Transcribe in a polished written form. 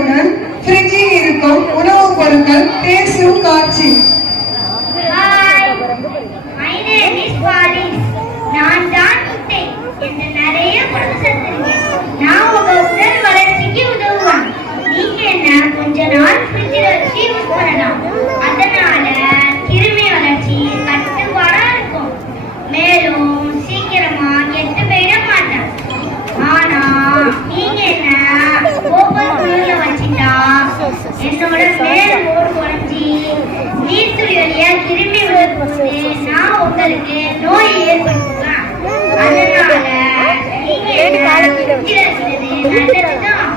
வந்தவுடன் ஃப்ரிட்ஜில் இருக்கும் உணவுப் பொருட்கள் பேசும் காட்சி. நான் தான் முட்டை என்று நிறைய நான் உங்க உடல் வளர்ச்சிக்கு உதவுவேன். நீங்க என்ன கொஞ்ச நாள் ஃப்ரிட்ஜில் வச்சு யூஸ் பண்ணலாம். அதனால கிருமி வளர்ச்சி கட்டுப்பாடா இருக்கும். மேலும் சீக்கிரமா கெட்டு போயிட மாட்டேன். ஆனா நீங்க என்ன ஓபன் குளிர்ல வச்சுட்டா என்னோட மேல் ஓடு உடைஞ்சி நீர்த்துளி வழியா கிருமி விழுந்து நான் உங்களுக்கு நோய் ஏற்படுத்துவேன். அதனால நீங்க என்ன நல்லதுதான்.